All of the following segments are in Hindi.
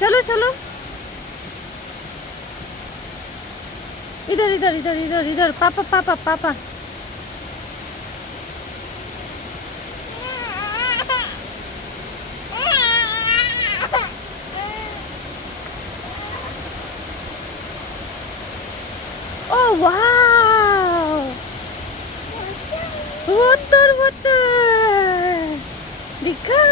चलो चलो, इधर इधर इधर इधर इधर, पापा पापा पापा। ओह वाह, वाटर वाटर दिखा।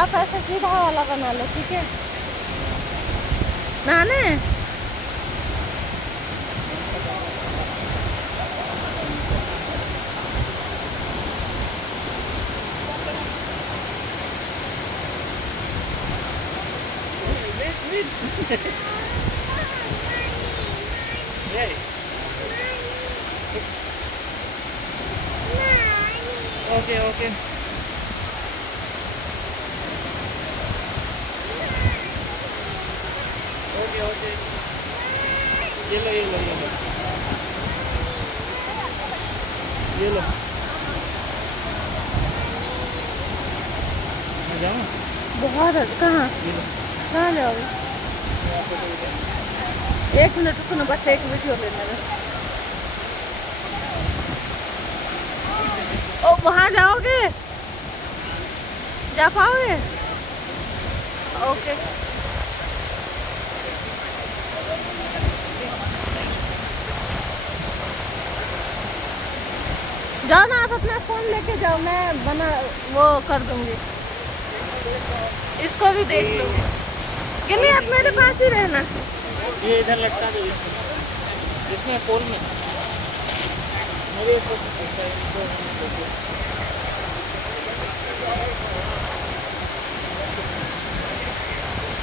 आप ऐसा सीधा वाला बना लो, ठीक है? नाने ओके ओके ओके ओके, ये लो ये लो ये लो ये लो। मैं जाऊँ? बहुत कहाँ कहाँ जाओगे? 1 मिनट रुको, बस एक वीडियो लेने में। ओ वहाँ जाओगे? जा पाओगे? ओके जाओ ना, आप अपना फोन लेके जाओ, मैं बना वो कर दूंगी, इसको भी देख लूंगी। कि नहीं, आप मेरे पास ही रहना। ये इधर लगता है इसमें पोल में मेरे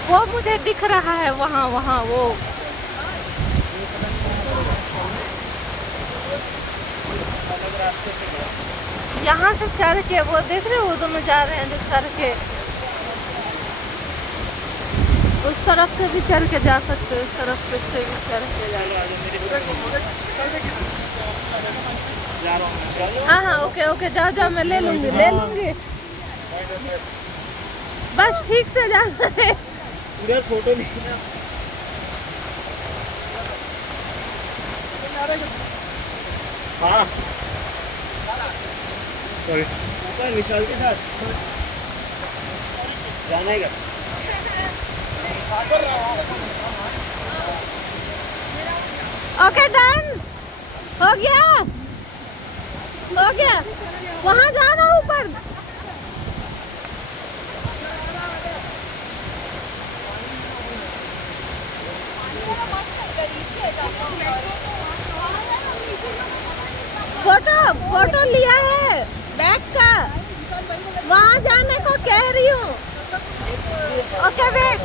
वो मुझे दिख रहा है वहाँ वहाँ वो। यहाँ से चढ़ के वो देख रहे हो, वो दोनों जा रहे हैं जो चढ़ के, उस तरफ से भी चढ़ के जा सकते हो, इस तरफ से भी चढ़ के जा हाँ हाँ ओके ओके, जाओ जाओ, मैं ले लूँगी ले लूँगी, बस ठीक से जा रहे। उधर फोटो नहीं हाँ सॉरी विशाल के साथ जाना है क्या? ओके डन, हो गया हो गया, वहाँ जाना ऊपर। फोटो लिया है बैग का, वहाँ जाने को कह रही हूँ। Okay bag